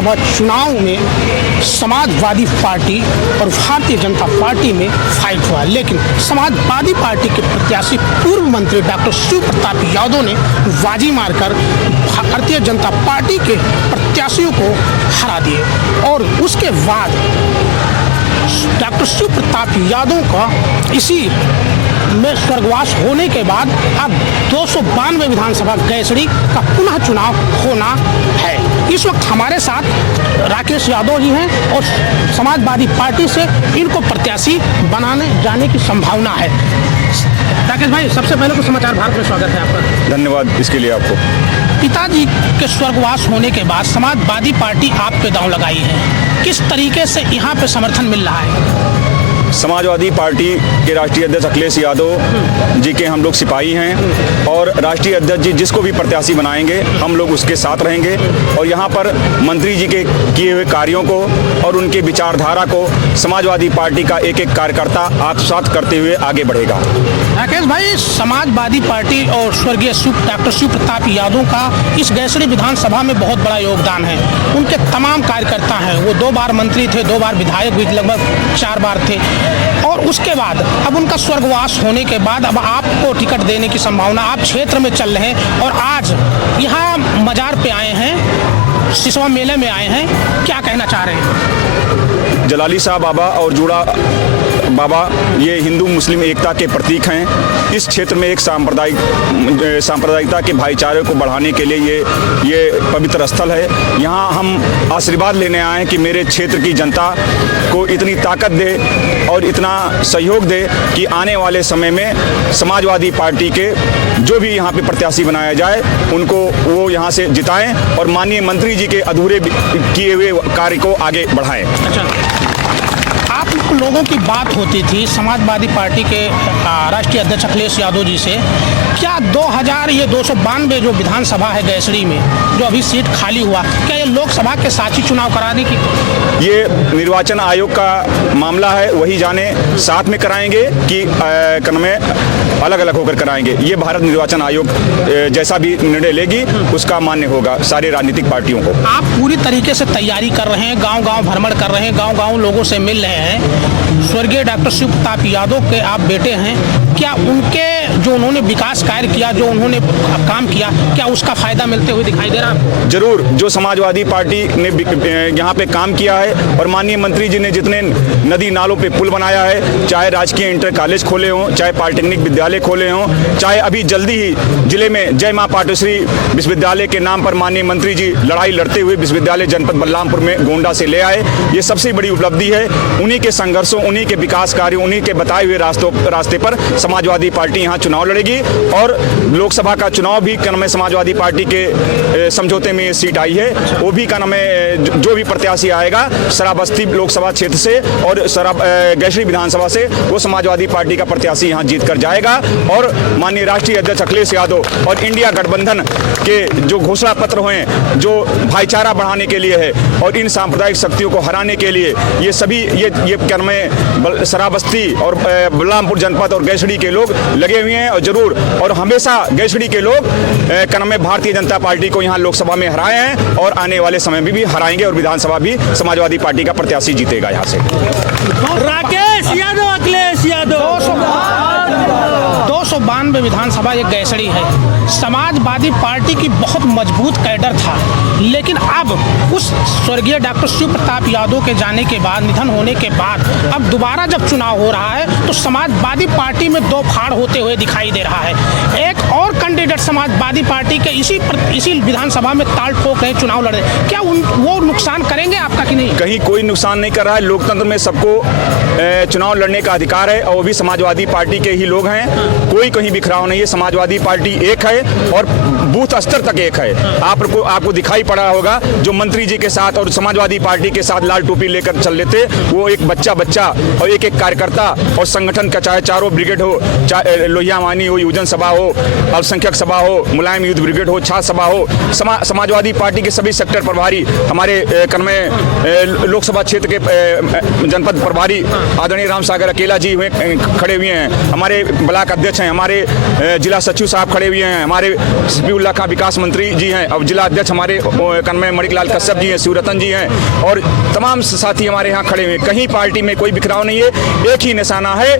विधानसभा चुनाव में समाजवादी पार्टी और भारतीय जनता पार्टी में फाइट हुआ, लेकिन समाजवादी पार्टी के प्रत्याशी पूर्व मंत्री डॉक्टर शिव प्रताप यादव ने बाजी मारकर भारतीय जनता पार्टी के प्रत्याशियों को हरा दिए और उसके बाद डॉक्टर शिव प्रताप यादव का इसी में स्वर्गवास होने के बाद अब 292 विधानसभा गैसड़ी का पुनः चुनाव होना है। इस वक्त हमारे साथ राकेश यादव जी हैं और समाजवादी पार्टी से इनको प्रत्याशी बनाने जाने की संभावना है। राकेश भाई, सबसे पहले तो समाचार भारत में स्वागत है आपका। धन्यवाद इसके लिए आपको। पिताजी के स्वर्गवास होने के बाद समाजवादी पार्टी आप पे दांव लगाई है, किस तरीके से यहाँ पे समर्थन मिल रहा है? समाजवादी पार्टी के राष्ट्रीय अध्यक्ष अखिलेश यादव जी के हम लोग सिपाही हैं और राष्ट्रीय अध्यक्ष जी जिसको भी प्रत्याशी बनाएंगे हम लोग उसके साथ रहेंगे और यहाँ पर मंत्री जी के किए हुए कार्यों को और उनके विचारधारा को समाजवादी पार्टी का एक एक कार्यकर्ता आत्मसात करते हुए आगे बढ़ेगा। राकेश भाई, समाजवादी पार्टी और स्वर्गीय डॉक्टर शिव प्रताप यादव का इस गैसड़ी विधानसभा में बहुत बड़ा योगदान है। उनके तमाम कार्यकर्ता हैं, वो 2 बार मंत्री थे, 2 बार विधायक भी लगभग 4 बार थे और उसके बाद अब उनका स्वर्गवास होने के बाद अब आपको टिकट देने की संभावना, आप क्षेत्र में चल रहे हैं और आज यहाँ मजार पे आए हैं, सिसवा मेले में आए हैं, क्या कहना चाह रहे हैं? जलाली शाह बाबा और जूड़ा बाबा ये हिंदू मुस्लिम एकता के प्रतीक हैं। इस क्षेत्र में एक सांप्रदायिकता के भाईचारे को बढ़ाने के लिए ये पवित्र स्थल है। यहाँ हम आशीर्वाद लेने आए हैं कि मेरे क्षेत्र की जनता को इतनी ताकत दे और इतना सहयोग दे कि आने वाले समय में समाजवादी पार्टी के जो भी यहाँ पे प्रत्याशी बनाया जाए उनको वो यहाँ से जिताएं और माननीय मंत्री जी के अधूरे किए हुए कार्य को आगे बढ़ाएं। अच्छा, आप लोगों की बात होती थी समाजवादी पार्टी के राष्ट्रीय अध्यक्ष अखिलेश यादव जी से, क्या 292 जो विधानसभा है गैसड़ी में जो अभी सीट खाली हुआ, क्या ये लोकसभा के साथी चुनाव कराने की? ये निर्वाचन आयोग का मामला है, वही जाने साथ में कराएंगे कि क्रम में अलग अलग होकर कराएंगे। ये भारत निर्वाचन आयोग जैसा भी निर्णय लेगी उसका मान्य होगा सारी राजनीतिक पार्टियों को। आप पूरी तरीके से तैयारी कर रहे हैं, गांव-गांव भ्रमण कर रहे हैं, गांव-गांव लोगों से मिल रहे हैं। स्वर्गीय डॉक्टर शिव प्रताप यादव के आप बेटे हैं, क्या उनके जो उन्होंने विकास कार्य किया, जो उन्होंने काम किया, क्या उसका फायदा मिलते हुए दिखाई दे रहा है? जरूर, जो समाजवादी पार्टी ने यहाँ पे काम किया है और माननीय मंत्री जी ने जितने नदी नालों पे पुल बनाया है, चाहे राजकीय इंटर कॉलेज खोले हों, चाहे पॉलिटेक्निक विद्यालय खोले हों, चाहे अभी जल्दी ही जिले में जय मां पाटेश्वरी विश्वविद्यालय के नाम पर माननीय मंत्री जी लड़ाई लड़ते हुए विश्वविद्यालय जनपद बलरामपुर में गोंडा से ले आए, ये सबसे बड़ी उपलब्धि है। उन्हीं के संघर्षों, उन्हीं के विकास कार्यों, उन्हीं के बताए हुए रास्ते पर समाजवादी पार्टी यहाँ चुनाव लड़ेगी और लोकसभा का चुनाव भी क्रम में समाजवादी पार्टी के समझौते में सीट आई है, वो भी क्रम में जो भी प्रत्याशी आएगा शराबस्ती लोकसभा क्षेत्र से और गैसड़ी विधानसभा से वो समाजवादी पार्टी का प्रत्याशी यहाँ जीत कर जाएगा और माननीय राष्ट्रीय अध्यक्ष अखिलेश यादव और इंडिया गठबंधन के जो घोषणा पत्र हुए जो भाईचारा बढ़ाने के लिए है और इन सांप्रदायिक शक्तियों को हराने के लिए ये सभी ये क्रम में शराबस्ती और बलरामपुर जनपद और गैसड़ी के लोग लगे हुए हैं और जरूर और हमेशा गैसड़ी के लोग क्रम में भारतीय जनता पार्टी को यहाँ लोकसभा में हराए हैं और आने वाले समय में भी हराएंगे और विधानसभा भी समाजवादी पार्टी का प्रत्याशी जीतेगा यहाँ से। राकेश यादव, अखिलेश यादव, 292 विधानसभा एक गैसड़ी है। समाजवादी पार्टी की बहुत मजबूत कैडर था, लेकिन अब उस स्वर्गीय डॉक्टर शिव प्रताप यादव के जाने के बाद, निधन होने के बाद अब दोबारा जब चुनाव हो रहा है तो समाजवादी पार्टी में 2 फाड़ होते हुए दिखाई दे रहा है। एक और कैंडिडेट समाजवादी पार्टी के इसी विधानसभा में ताल ठोक रहे, चुनाव लड़ रहे, क्या वो नुकसान करेंगे आपका कि नहीं? कहीं कोई नुकसान नहीं कर रहा है। लोकतंत्र में सबको चुनाव लड़ने का अधिकार है और वो भी समाजवादी पार्टी के ही लोग हैं, कोई कहीं बिखराव नहीं है। समाजवादी पार्टी एक है और बूथ स्तर तक एक है। आपको दिखाई पड़ा होगा जो मंत्री जी के साथ और समाजवादी पार्टी के साथ लाल टोपी लेकर चल लेते, वो एक बच्चा और एक कार्यकर्ता और संगठन का, चाहे चारों ब्रिगेड हो, चाहे लोहिया मानी हो, युवजन सभा हो, अल्पसंख्यक सभा हो, मुलायम यूथ ब्रिगेड हो, छात्र सभा हो, समाजवादी पार्टी के सभी सेक्टर प्रभारी, हमारे क्रम में लोकसभा क्षेत्र के जनपद प्रभारी आदरणीय राम सागर अकेला जी खड़े हुए हैं, हमारे ब्लॉक अध्यक्ष हैं, हमारे जिला सचिव साहब खड़े हुए हैं, हमारे उल्लाह खां विकास मंत्री जी हैं, अब जिला अध्यक्ष हमारे कन्हैया मणिकलाल कश्यप जी हैं, शिवरतन जी हैं और तमाम साथी हमारे यहाँ खड़े हुए। कहीं पार्टी में कोई बिखराव नहीं है, एक ही निशाना है,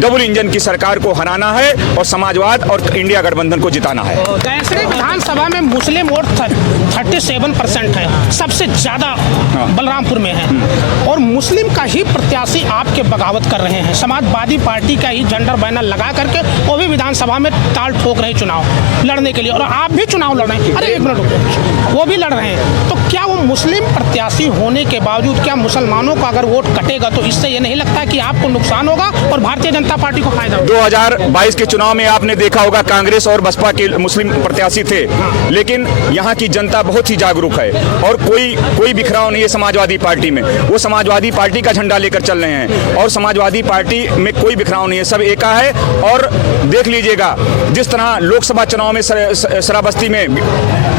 डबल इंजन की सरकार को हराना है और समाजवाद और इंडिया गठबंधन को जिताना है। कैसरी विधानसभा में मुस्लिम वोट 37% है, सबसे ज्यादा बलरामपुर में है और मुस्लिम का ही प्रत्याशी आपके बगावत कर रहे हैं। समाजवादी पार्टी का ही झंडा बैनर लगा करके वो भी विधानसभा में ताल ठोक रहे चुनाव लड़ने के लिए, और आप भी चुनाव लड़ रहे हैं। अरे एक मिनट रुको, वो भी लड़ रहे हैं, तो क्या वो मुस्लिम प्रत्याशी होने के बावजूद क्या मुसलमानों का अगर वोट कटेगा तो इससे ये नहीं लगता कि आपको नुकसान होगा और भारतीय जनता पार्टी को फायदा होगा? 2022 के चुनाव में आपने देखा होगा कांग्रेस और बसपा के मुस्लिम प्रत्याशी थे, लेकिन यहाँ की जनता बहुत ही जागरूक है और कोई बिखराव नहीं है समाजवादी पार्टी में। वो समाजवादी पार्टी का झंडा लेकर चल रहे हैं और समाजवादी पार्टी में कोई बिखराव नहीं है, सब एका है। और देख लीजिएगा जिस तरह लोकसभा चुनाव में श्रावस्ती में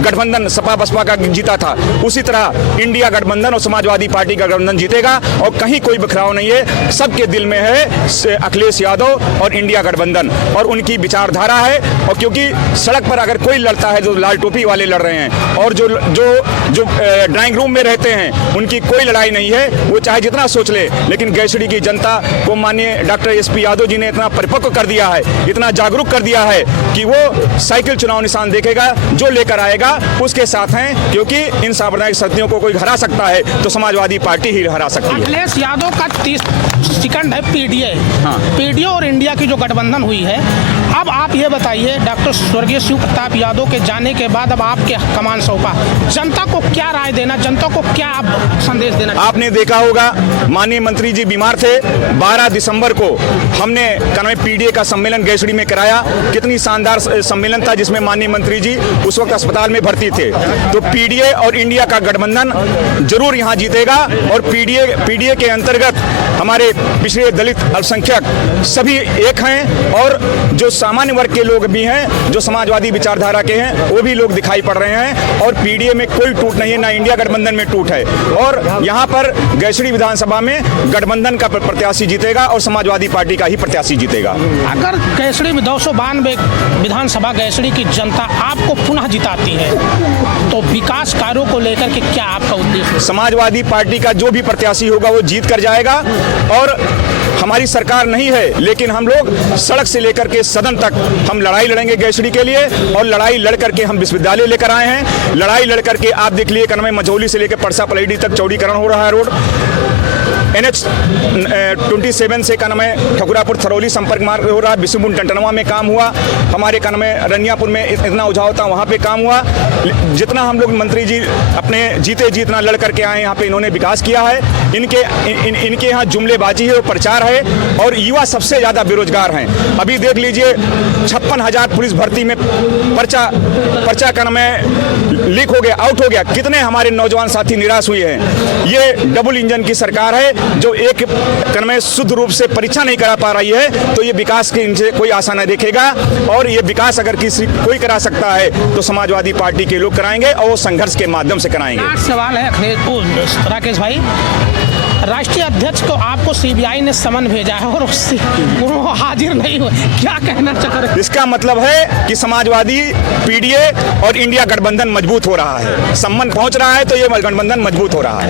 गठबंधन सपा बसपा का जीता था, उसी तरह इंडिया गठबंधन और समाजवादी पार्टी का गठबंधन जीतेगा और कहीं कोई बिखराव नहीं है। सबके दिल में है अखिलेश यादव और इंडिया गठबंधन और उनकी विचारधारा है। और क्योंकि सड़क पर अगर कोई लड़ता है तो लाल टोपी वाले लड़ रहे हैं और जो ड्राइंग रूम में रहते हैं उनकी कोई लड़ाई नहीं है, वो चाहे जितना सोच ले। लेकिन गैसड़ी की जनता को माननीय डॉक्टर SP यादव जी ने इतना परिपक्व कर दिया है, इतना जागरूक कर दिया है कि वो साइकिल चुनाव निशान देखेगा, जो लेकर आएगा उसके साथ हैं। क्योंकि इन सांप्रदायिक शक्तियों को कोई हरा सकता है तो समाजवादी पार्टी ही हरा सकती है। अखिलेश यादव का 30 सेकंड है PDA। PDA और इंडिया की जो गठबंधन हुई है, अब आप ये बताइए डॉक्टर स्वर्गीय शिव प्रताप यादव के जाने के बाद अब आपके कमान सौंपा, जनता को क्या राय देना, जनता को क्या आप संदेश देना? आपने देखा होगा माननीय मंत्री जी बीमार थे, 12 दिसंबर को हमने कन्हैया PDA का सम्मेलन गैसड़ी में कराया। कितनी शानदार सम्मेलन था जिसमें माननीय मंत्री जी उस वक्त अस्पताल में भर्ती थे। तो PDA और इंडिया का गठबंधन जरूर यहाँ जीतेगा और PDA के अंतर्गत हमारे पिछड़े दलित अल्पसंख्यक सभी एक हैं और जो सामान्य वर्ग के लोग भी हैं, जो समाजवादी विचारधारा के हैं, वो भी लोग दिखाई पड़ रहे हैं। और PDA में कोई टूट नहीं है, ना इंडिया गठबंधन में टूट है। और यहाँ पर गैसड़ी विधानसभा में गठबंधन का प्रत्याशी जीतेगा और समाजवादी पार्टी का ही प्रत्याशी जीतेगा। अगर गैसड़ी में 292 विधानसभा गैसड़ी की जनता आपको पुनः जिताती है तो विकास कार्यों को लेकर के क्या आपका उद्देश्य? समाजवादी पार्टी का जो भी प्रत्याशी होगा वो जीत कर जाएगा और हमारी सरकार नहीं है, लेकिन हम लोग सड़क से लेकर के सदन तक हम लड़ाई लड़ेंगे गैसड़ी के लिए। और लड़ाई लड़ करके हम विश्वविद्यालय लेकर आए हैं, लड़ाई लड़ करके आप देख लिए कन्हैया मझौली से लेकर परसा पलैडी तक चौड़ीकरण हो रहा है रोड। NH 27 से कन्हैया ठकुरापुर थरौली संपर्क मार्ग हो रहा है। बिशुपुर टंटनवा में काम हुआ, हमारे कन्हैया रनियापुर में इतना उझाव था वहाँ पे काम हुआ। जितना हम लोग मंत्री जी अपने जीते जितना लड़ करके आए यहाँ पे इन्होंने विकास किया है। इनके यहाँ जुमलेबाजी है, प्रचार है और युवा सबसे ज़्यादा बेरोजगार हैं। अभी देख लीजिए 56,000 पुलिस भर्ती में पर्चा कन्हैया लीक हो गया, आउट हो गया। कितने हमारे नौजवान साथी निराश हुए हैं। ये डबल इंजन की सरकार है जो एक कन्हैया शुद्ध रूप से परीक्षा नहीं करा पा रही है, तो ये विकास के इनसे कोई आशा नहीं देखेगा। और ये विकास अगर कोई करा सकता है तो समाजवादी पार्टी के लोग कराएंगे और वो संघर्ष के माध्यम से कराएंगे। सवाल है राकेश भाई, राष्ट्रीय अध्यक्ष को आपको CBI ने समन भेजा है और उससे वो हाजिर नहीं हुए, क्या कहना चाह रहे हैं? इसका मतलब है कि समाजवादी PDA और इंडिया गठबंधन मजबूत हो रहा है, सम्मन पहुंच रहा है तो ये गठबंधन मजबूत हो रहा है।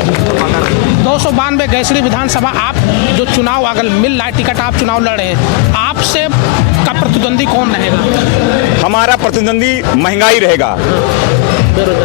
292 गैसड़ी विधानसभा आप जो चुनाव अगर मिल रहा है टिकट, आप चुनाव लड़ रहे हैं, आपसे का प्रतिद्वंदी कौन रहेगा? हमारा प्रतिद्वंदी महंगाई रहेगा,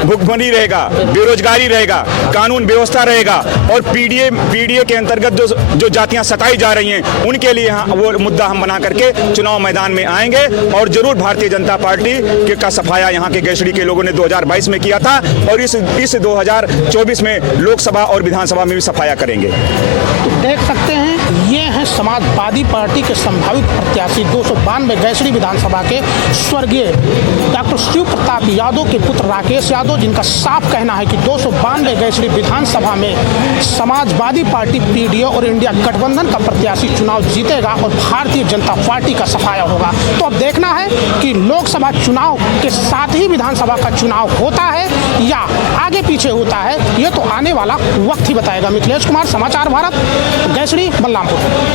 भुखमरी रहेगा, बेरोजगारी रहेगा, कानून व्यवस्था रहेगा और PDA के अंतर्गत जो जातियां सताई जा रही हैं उनके लिए वो मुद्दा हम बना करके चुनाव मैदान में आएंगे। और जरूर भारतीय जनता पार्टी का सफाया यहाँ के गैसड़ी के लोगों ने 2022 में किया था और इस 2024 में लोकसभा और विधानसभा में भी सफाया करेंगे। देख सकते हैं ये हैं समाजवादी पार्टी के संभावित प्रत्याशी 292 गैसड़ी विधानसभा के स्वर्गीय डॉक्टर शिव प्रताप यादव के पुत्र राकेश यादव, जिनका साफ कहना है कि 292 गैसड़ी विधानसभा में समाजवादी पार्टी PDA और इंडिया गठबंधन का प्रत्याशी चुनाव जीतेगा और भारतीय जनता पार्टी का सफाया होगा। तो अब देखना है कि लोकसभा चुनाव के साथ ही विधानसभा का चुनाव होता है या आगे पीछे होता है, ये तो आने वाला वक्त ही बताएगा। मिथिलेश कुमार, समाचार भारत, गैसड़ी, बलरामपुर।